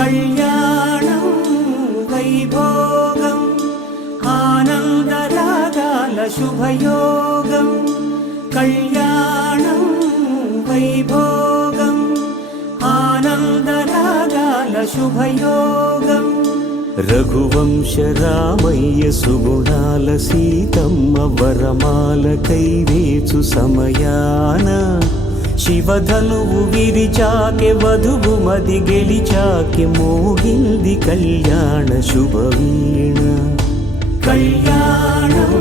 కళ్యాణం వైభోగం ఆనందరాగాల శుభయోగం కళ్యాణం వైభోగం ఆనందరాగాల శుభయోగం రఘువంశ రామయ్య సుగుణాల సీతమ్మ వరమాల కైవేచు సమయాన శివధనువు విరిచాకె వధువు మది గెలిచాకె మోగింది కళ్యాణ శుభవీణ కళ్యాణం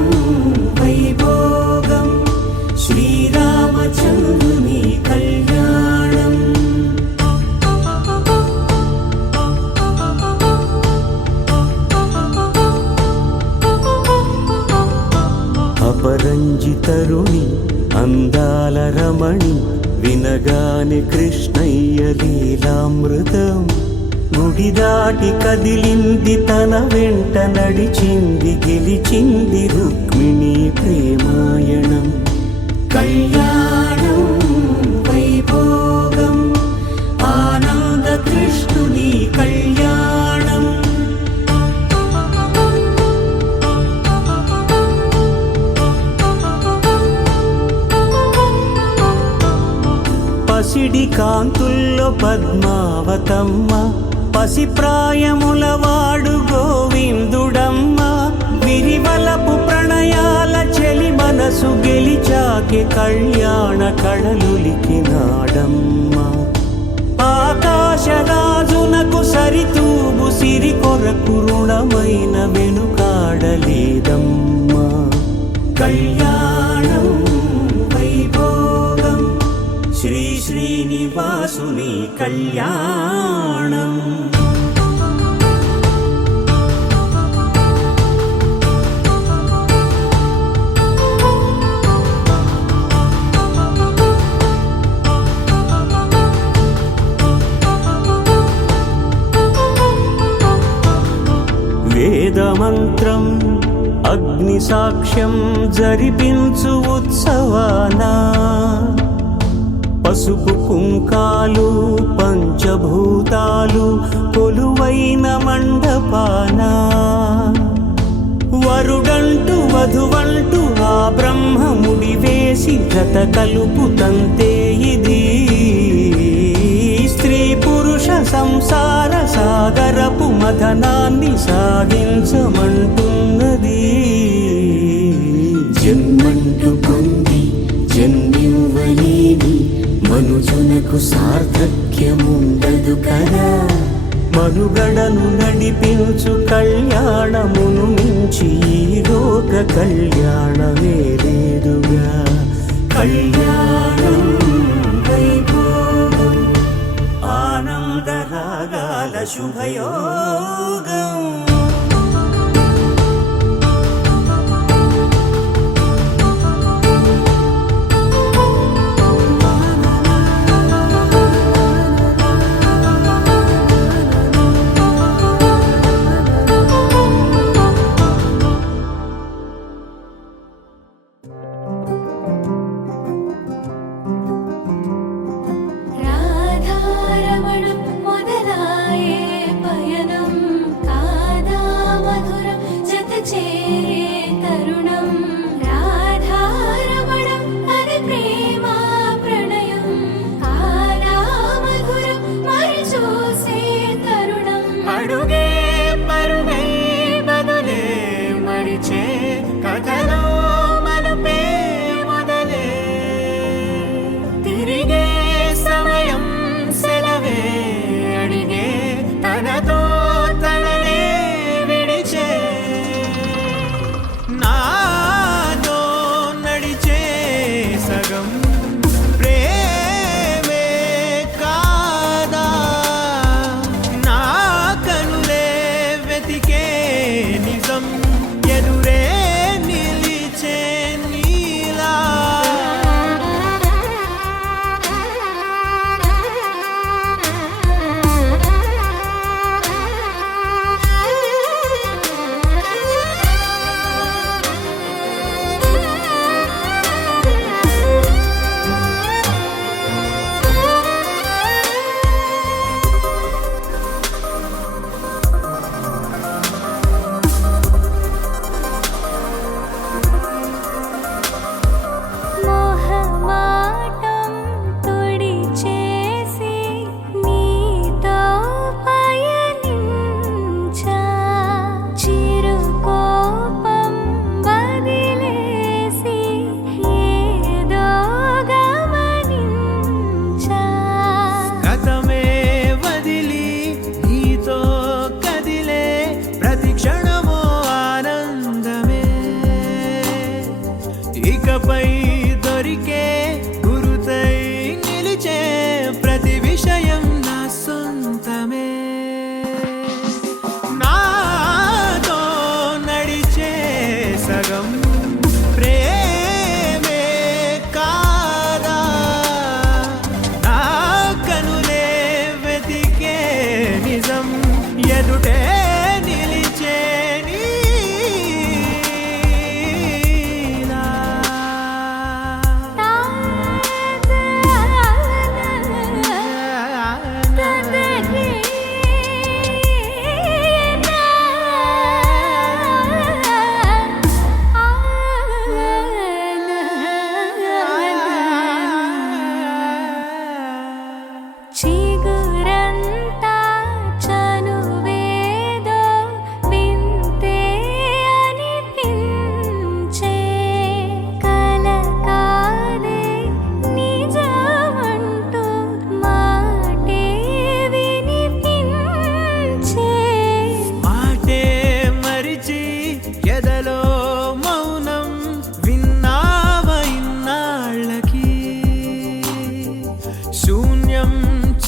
వైభోగం శ్రీరామచంద్రుని కళ్యాణం అపరంజి తరుణి అందాల రమణి వినగాని కృష్ణయ్య లీలామృతం గుడి దాటి కదిలింది తన వెంట నడిచింది గెలిచింది రుక్మిణి ప్రేమాయణం కళ్యాణం వైభోగం ఆనంద కృష్ణుని కళ్యాణం పసిడి కాంతుల్లో పద్మావతమ్మ పసిప్రాయముల వాడు గోవిందుడమ్మ విరివలపు ప్రణయాల చెలి మనసు గెలిచాకె కళ్యాణ కళలులికినాడమ్మ ఆకాశరాజునకు సరితూబు సిరి కొరకు రుణమైన వెనుకాడలేదమ్మ కళ్యాణం వైభోగం శ్రీ శ్రీనివాసుని కళ్యాణం వేదమంత్రం అగ్ని సాక్ష్యం జరిపించు ఉత్సవానా పసుపు కుంకాలు పంచభూతాలు కొలువైన మండపాన వరుడంటూ వధువంటూ ఆ బ్రహ్మముడి వేసి జత కలుపు తంతే ఇది స్త్రీ పురుష సంసార సాగరపు మథనాన్ని సాగించమంటున్నది జన్మంటూ పొంది జన్మివ్వలేని మనుజునకు సార్థక్యముండదు కదా మనుగడను నడిపించు కళ్యాణమును మించి ఈ లోక కళ్యాణమే లేదుగా కళ్యాణం వైభోగం ఆనందరాగాల శుభయోగం రాధారమణ మొదలాయే పయనం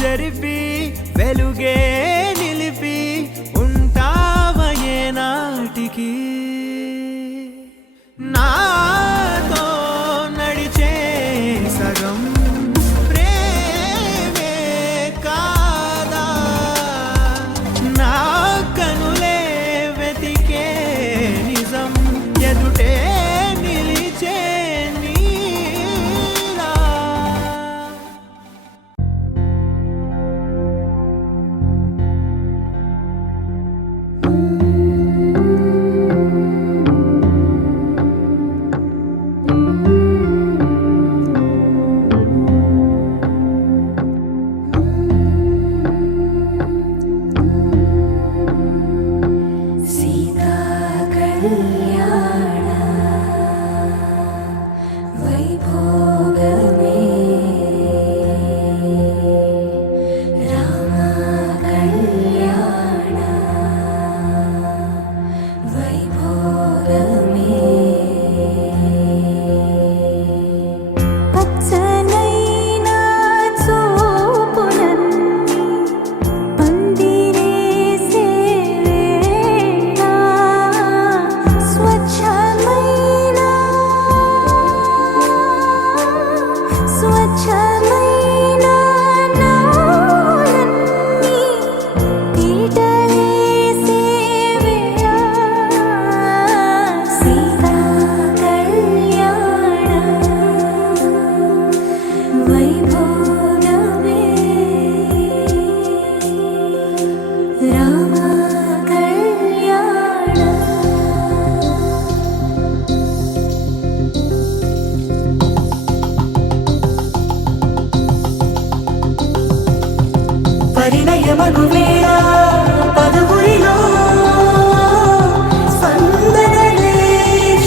చెరిపి వెలుగే నిలిపి ఉంటావయే నాటికి నాతో నడిచే సగం ప్రేమే కాదా నా కనులే వెతికే నిజం ఎదుటే నిలిచే నీలా సీతా కళ్యాణ వైభోగమే రామ కళ్యాణ వైభోగమే పచ్చనైనా చూపులన్నీ పందిరేసే వేళ స్వచ్ఛమైన నాలన్నీ పీటలేసే వేళ సీతా కళ్యాణ వైభోగమే రామ కళ్యాణ పరిణయమగు వేళ పదవురిలో స్పందనలే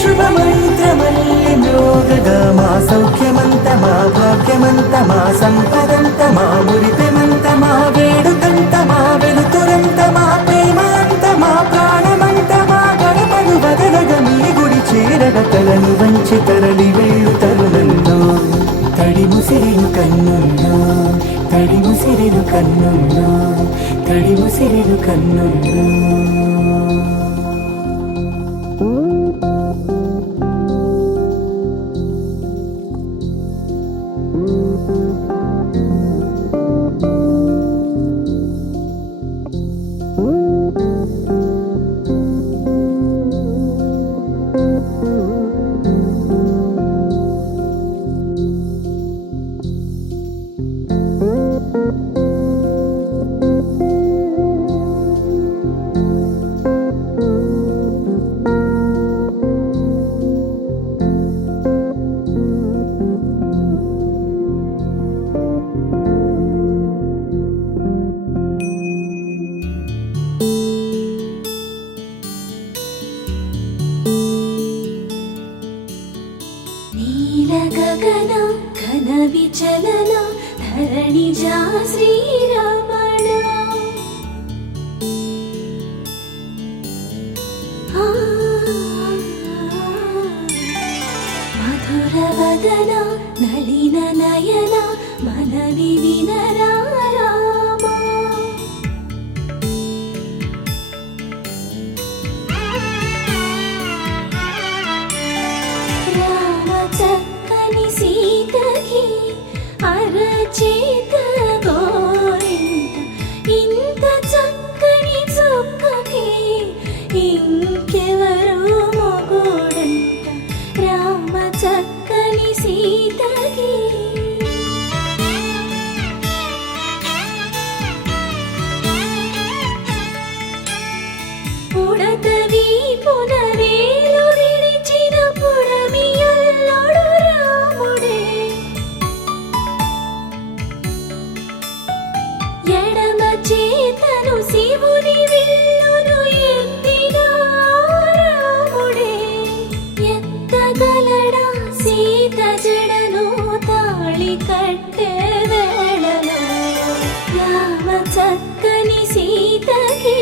శుభమంత్రమల్లి మ్రోగగా మా సౌఖ్యమంత మా భాగ్యమంత మా సంపదంత మా మురిపెమంత మా వేడుకంత మా వెలుతురంత మా ప్రేమంత మా ప్రాణమంత మా గడపను వదలగ మీ గుడి చేరగ తలను వంచి తరలి వెళ్ళు తరుణంలో తడి ముసిరెను కన్నుల్లో తడి ముసిరెను కన్నుల్లో తడి ముసిరెను కన్నుల్లో నీల గగన ఘన విచలన ధరణిజా శ్రీరమణ మధుర వదన నళిన నయన మనవి వినరా రామ రామ చక్కని సీతకి అరచేత గోరింట ఇంత చక్కని చుక్కకి ఇంకెవరు మొగుడంట రామ చక్కని సీతకి ఉడత వీపున వేలు విడిచిన పుడమియల్లుడు రాముడే ఎడమ చేతను శివుని విల్లును ఎత్తిన రాముడే ఎత్తగలడా సీత జడను తాళి కట్టే వేళలో రామ చక్కని సీతకి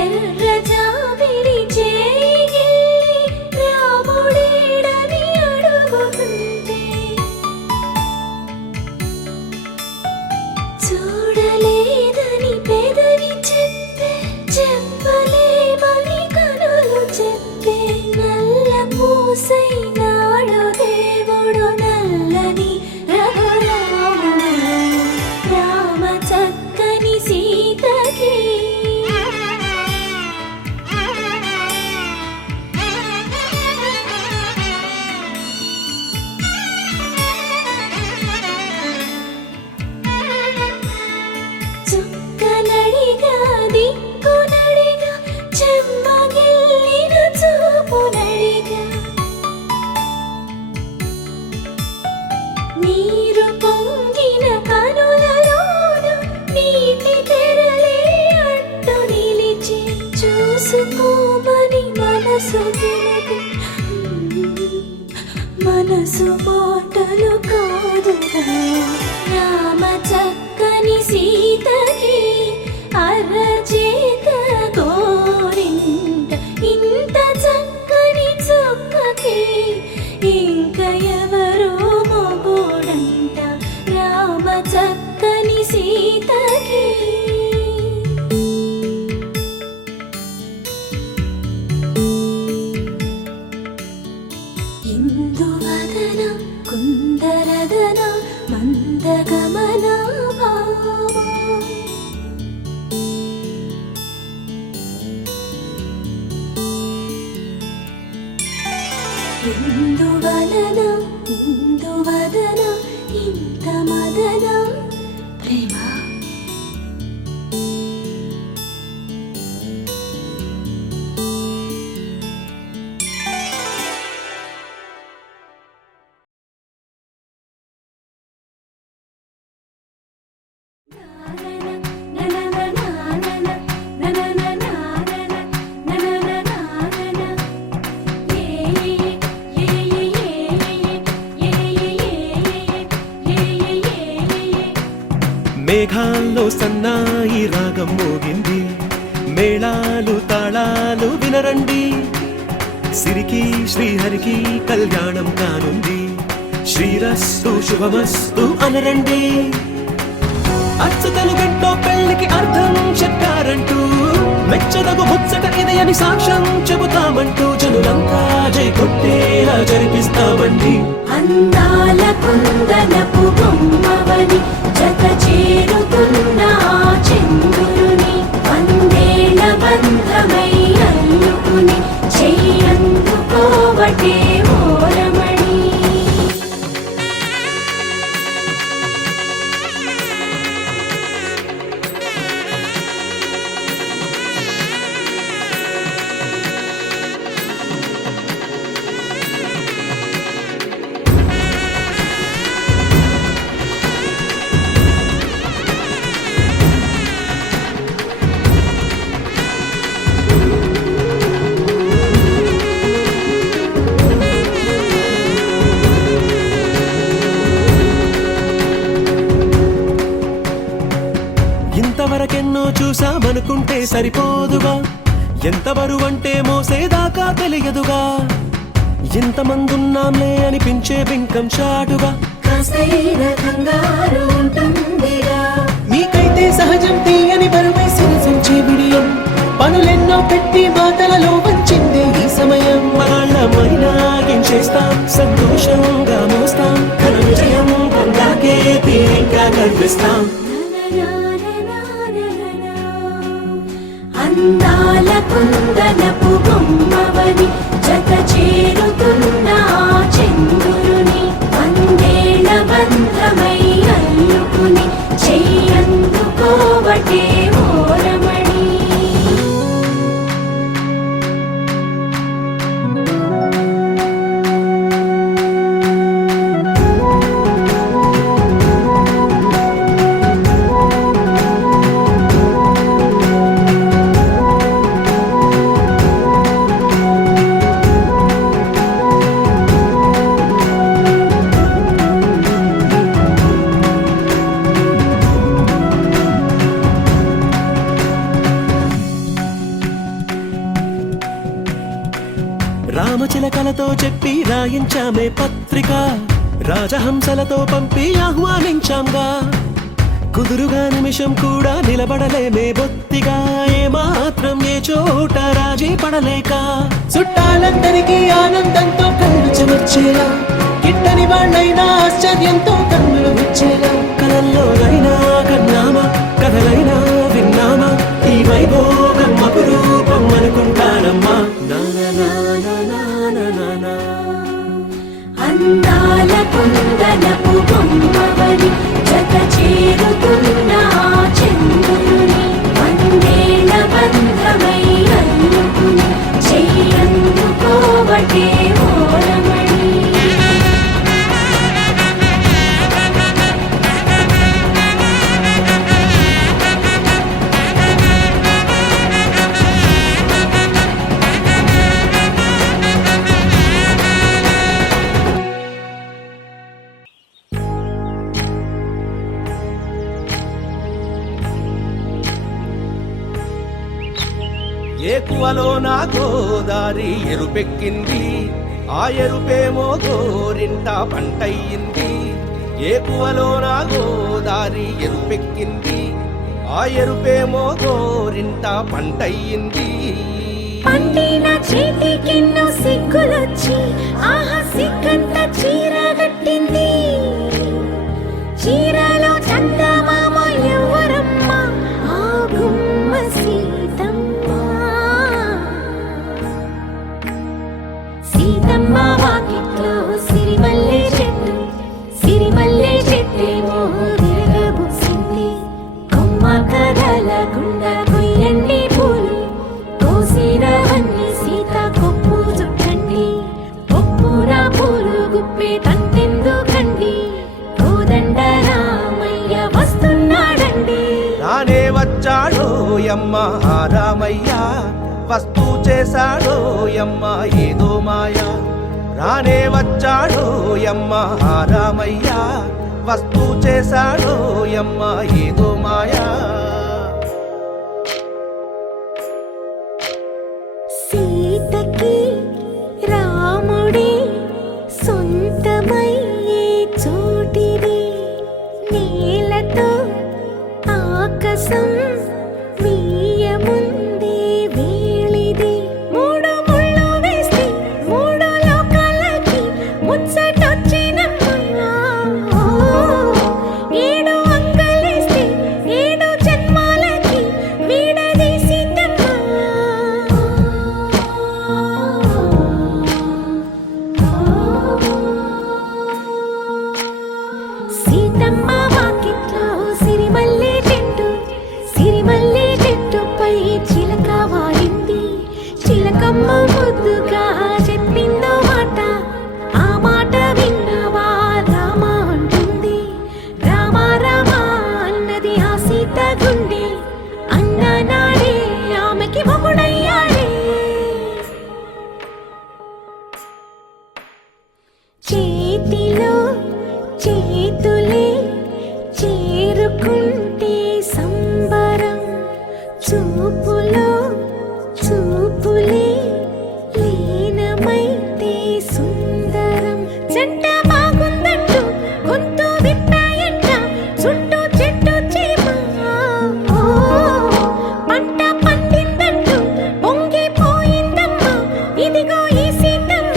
ఎర్ర జాబిలి చేయి రామ మనసు పోటలు కాదుగా రామ చక్కని సీతకి అరచేత గోరింట ఇంత చక్కని చుక్కకి ఇంక ఎవరో మొగుడంట రామ చక్కని సీతకి ఇందువదన కుందరదన మందగమన భామ ఇందువలన ఇందువదన ఇంత మదన ప్రేమ మేఘాల్లో సన్నాయి రాగం మోగింది మేళాలు తాళాలు వినరండి సిరికి శ్రీహరికి కళ్యాణం కానుంది శ్రీరస్తు శుభమస్తు అనరండి అచ్చతలు గంటో పెళ్లికి అర్థం చెప్పారంటూ మెచ్చదగు ముచ్చట ఇది అని సాక్ష్యం చెబుతామంటూ జనులంతా జై కొట్టేలా జరిపిస్తామండి అందాల కుందనపు బొమ్మవని జత చేరుతున్న ఆ చంద్రుని వందేళ్ల బంధమై అల్లుకుని చెయ్యందుకోవటే ఓరమణి ఇంతవరకెన్నో చూసామనుకుంటే సరిపోదుగా ఎంత బరువంటే మోసేదాకా తెలియదుగా ఇంతమందున్నాంలే అనిపించే బింకం చాటుగా కాస్తైన కంగారు ఉంటుందిగా మీకైతే సహజం తీయని బరువై సిరసించే బిడియం పనులెన్నో పెట్టి మాటలలో వచ్చిందే ఈ సమయం మనాళ్ళమైనా గించేస్తాం సంతోషంగా మోస్తాం ఘన విజయం పొందాకే తీరిగ్గా కనిపిస్తాం అందాల కుందనపు బొమ్మవని జత చేరుతున్న ఆ చంద్రుని వందేళ్ల బంధమై అల్లుకుని చెయ్యందుకోవటే ఓరమణి రామచిలకలతో చెప్పి రాయించామే పత్రిక రాజహంసలతో పంపి ఆహ్వానించాంగా కుదురుగా నిమిషం కూడా నిలబడలేమే బొత్తిగా ఏమాత్రం ఏ చోట రాజీ పడలేక చుట్టాలందరికీ ఆనందంతో కళ్ళు చెమర్చేలా కిట్టని వాళ్ళైనా ఆశ్చర్యంతో కన్నులు వచ్చేలా కలల్లోనైనా కన్నామా కథలైనా విన్నామా ఈ వైభోగం అపురూపం అనుకుంటానమ్మా అందాల కుందనపు బొమ్మవని జత చేరుతున్న ఆ చంద్రుని వందేళ్ల బంధమై అల్లుకుని చెయ్యందుకోవటే ఓరమణి ఏకువలో నా గోదారి ఎరుపెక్కింది, ఆ ఎరుపేమో గోరింట పంటయ్యింది. ఏకువలో నా గోదారి ఎరుపెక్కింది, ఆ ఎరుపేమో గోరింట పంటయ్యింది. పండిన చేతికెన్నో సిగ్గులొచ్చి ఆహా సిగ్గంత చీర కట్టింది. చీరలో చందమామ ఎవరమ్మ, ఆ గుమ్మ సీతమ్మ. సీతమ్మ వాకిట్లో సిరిమల్లె చెట్టు, సిరిమల్లె చెట్టేమో విరగబూసింది. కొమ్మ కదలకుండా కొయ్యండి పూలు, కోసినవన్నీ సీత కొప్పు చుట్టండి. కొప్పున పూలు గుప్పే తంతెందుకండి, కోదండ రామయ్య వస్తున్నాడండి. రానే వచ్చాడో యమ్మ ఆ రామయ్య, వస్తూ చేశాడో యమ్మ ఏదో మాయ. రానే వచ్చాడో యమ్మ ఆ రామయ్య, వస్తూ చేశాడో యమ్మ ఏదో మాయా. సీతకి రాముడే సొంతమయ్యే చోటిది, నేలతో ఆకాశం వీయముందే వేళిది. మూడు ముళ్ళు వేస్తే మూడు లోకాలకి ముచ్చటొచ్చినమ్మా. ఏడు అంగలేస్తే ఏడు జన్మాలకి వీడది సీతమ్మ. సీతమ్మ వాకిట్లో సిరిమల్లె చెట్టు, సిరిమల్లె చెట్టుపై చిలక వాలింది. చిలకమ్మ ముద్దుగా చెప్పిందో మాట, ఆ మాట విన్నవా రామ అంటుంది. రామ రామ అన్నది ఆ సీత గుండె, అన్న నాడే ఆమెకి మొగుడయ్యాడే. చేతిలో చేతులే చేరుకుంటే సంబరం, చూపులో చూపులే లీనమైతే సుందరం. జంట బాగుందంటూ గొంతు విప్పాయంట చుట్టూ చెట్టు చీమ. పంట పండిందంటూ పొంగిపోయిందమ్మా, ఇదిగో ఈ సీతమ్మ.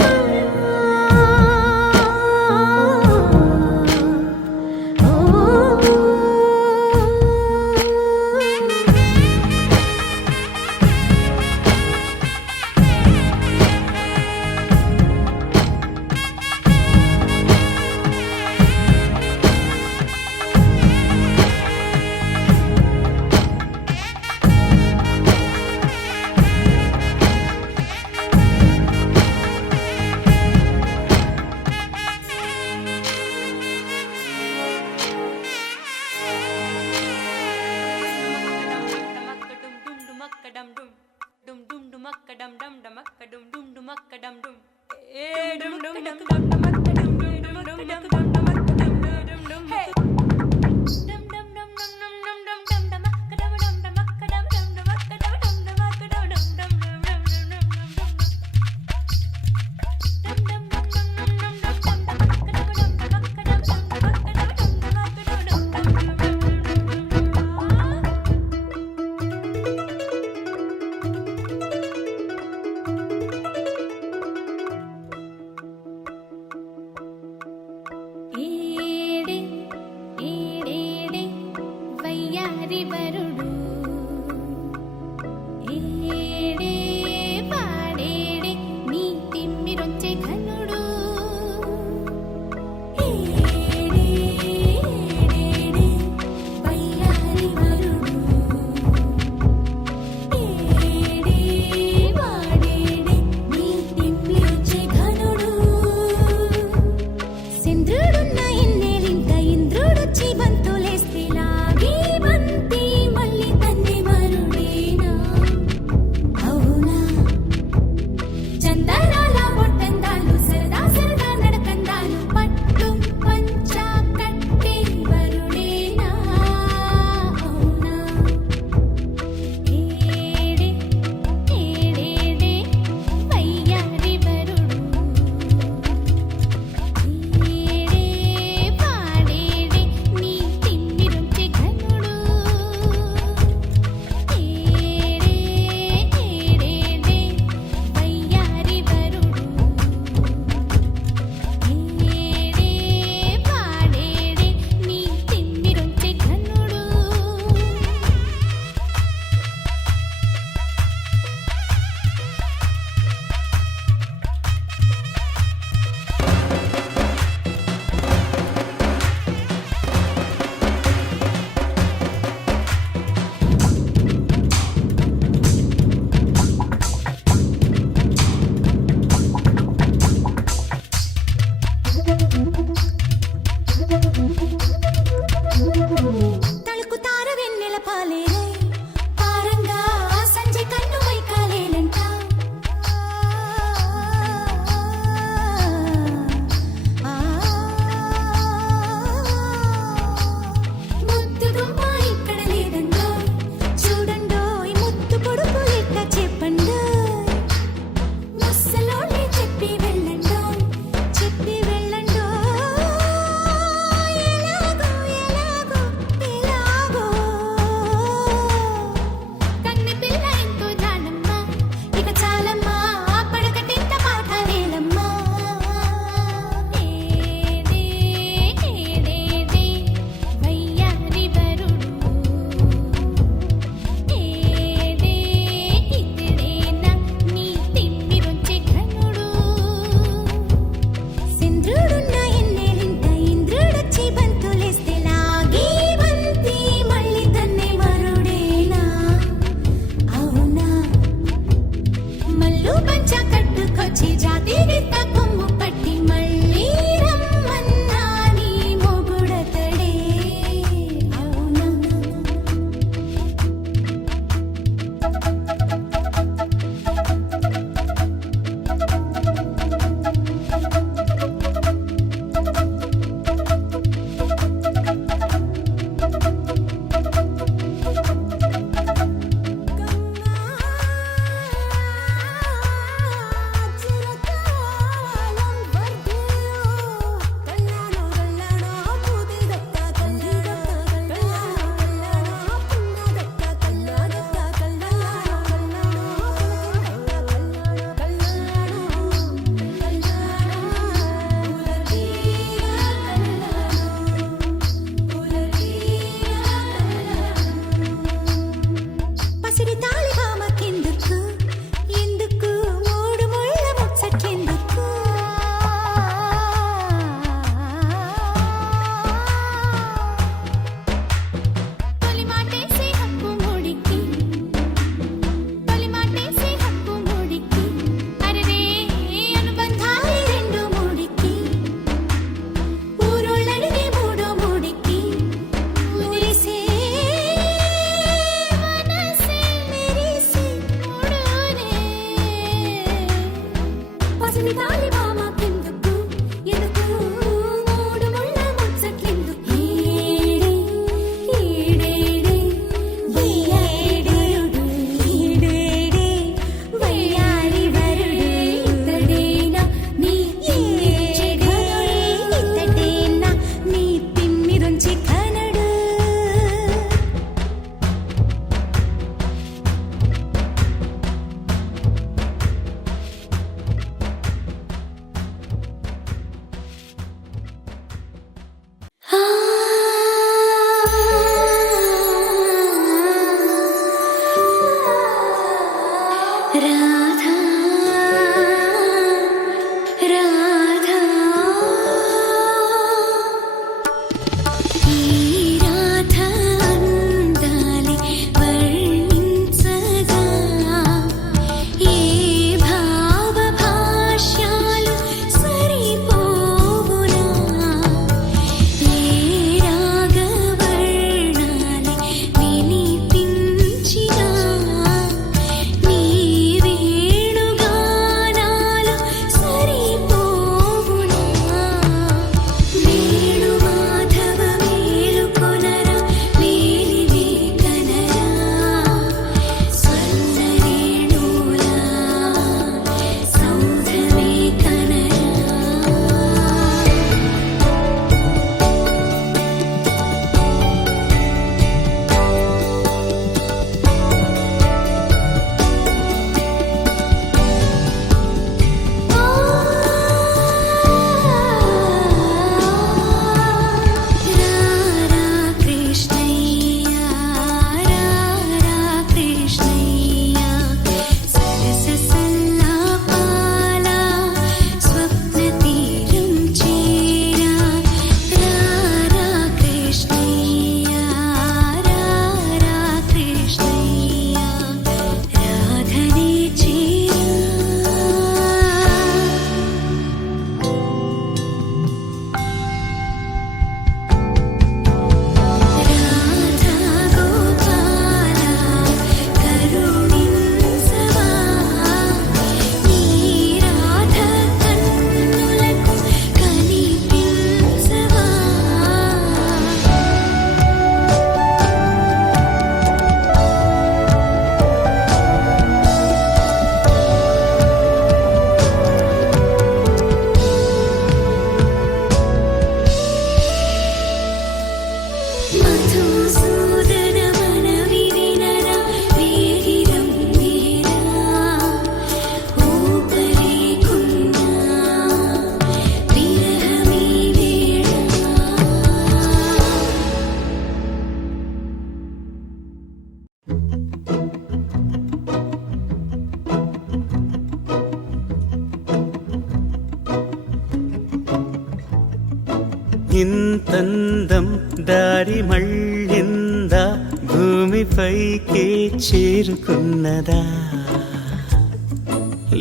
ఇంతందం దారి మళ్ళిందా భూమిపైకే చేరుకున్నదా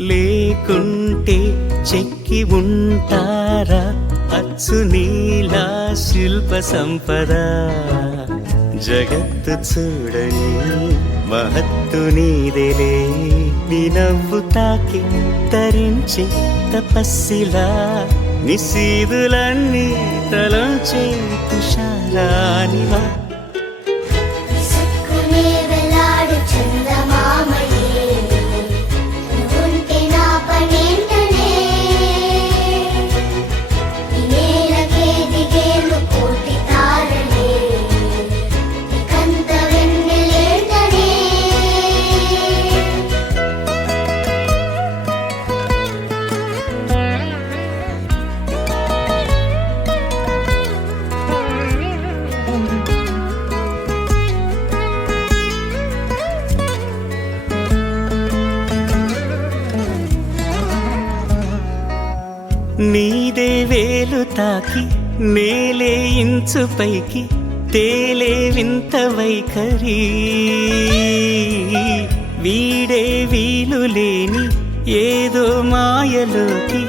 లేకుంటే చెక్కి ఉంటారా అచ్చు నీలా శిల్ప సంపద జగత్తు చూడని మహత్తు నీదేలే నీ నవ్వు తాకి తరించి తపస్సిలా నిశీదులన్నీ తలంచే తుషారానివా విసుక్కునే వెలాడు చందమామయే నువ్వుంటే నా పనేంటనే ఈ నేలకే దిగేను కోటి తారలే ఇకంత వెన్నెలేంటనే నీదే వేలు తాకి నేలే ఇంచు పైకి తేలే వింత వైఖరి వీడే వీలు లేని ఏదో మాయలోకి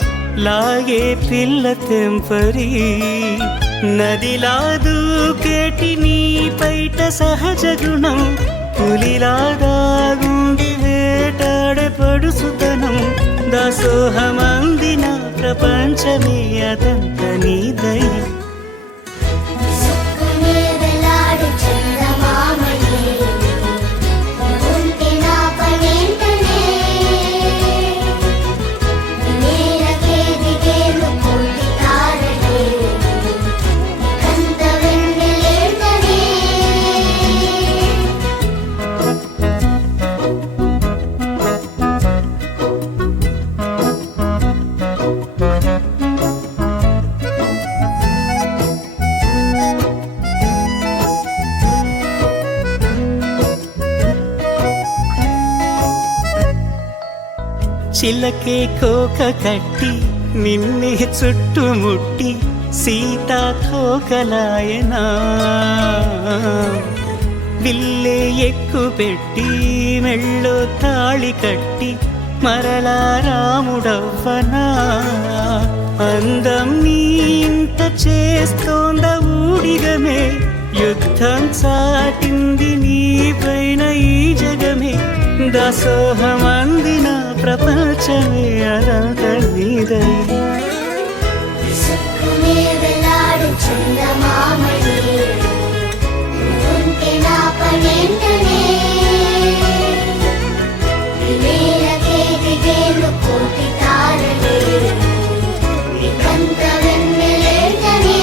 లాగే పిల్ల తెంపరి నదిలా దూకేటి నీ పైట సహజ గుణం పులిలా దాగుండి వేటాడే పడుసుతనం దాసోహమందిన ప్రపంచమే అదంత నీదై విసుక్కునే వెలాడు చందమామయే నువ్వుంటే నా పనేంటనే ఈ నేలకే దిగేను కోటి తారలే ఇకంత వెన్నెలేంటనే చిలకే కోక కట్టి నిన్నే చుట్టుముట్టి సీతాకోకలాయనా విల్లే ఎక్కు పెట్టి మెళ్ళో తాళి కట్టి మరలా రాముడవ్వనా అందం నీ ఇంత చేస్తోంద ఊడిగమే యుద్ధం చాటింది నీ పైన ఈ జగమే దాసోహమందిన ప్రపంచమే అదంత నీదై విసుక్కునే వెలాడు చందమామయే నువ్వుంటే నా పనేంటనే ఈ నేలకే దిగేను కోటి తారలే ఇకంత వెన్నెలేంటనే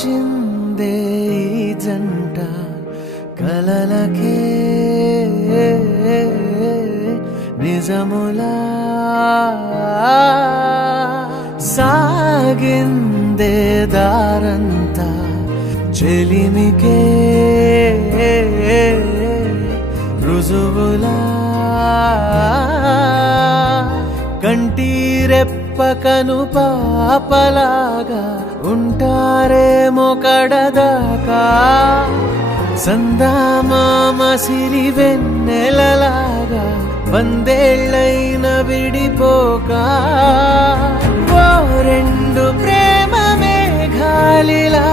వచ్చిందే ఈ జంట కలలకే నిజములా సాగిందే దారంతా చెలిమికే రుజువులా కంటిరెప్పకను పాపలాగా ఉంటారేమో కడదాకా సందామామ సిరి వెన్నెలలాగా వందేళ్ళైన విడిపోక ఓ రెండు ప్రేమ మేఘాలిలా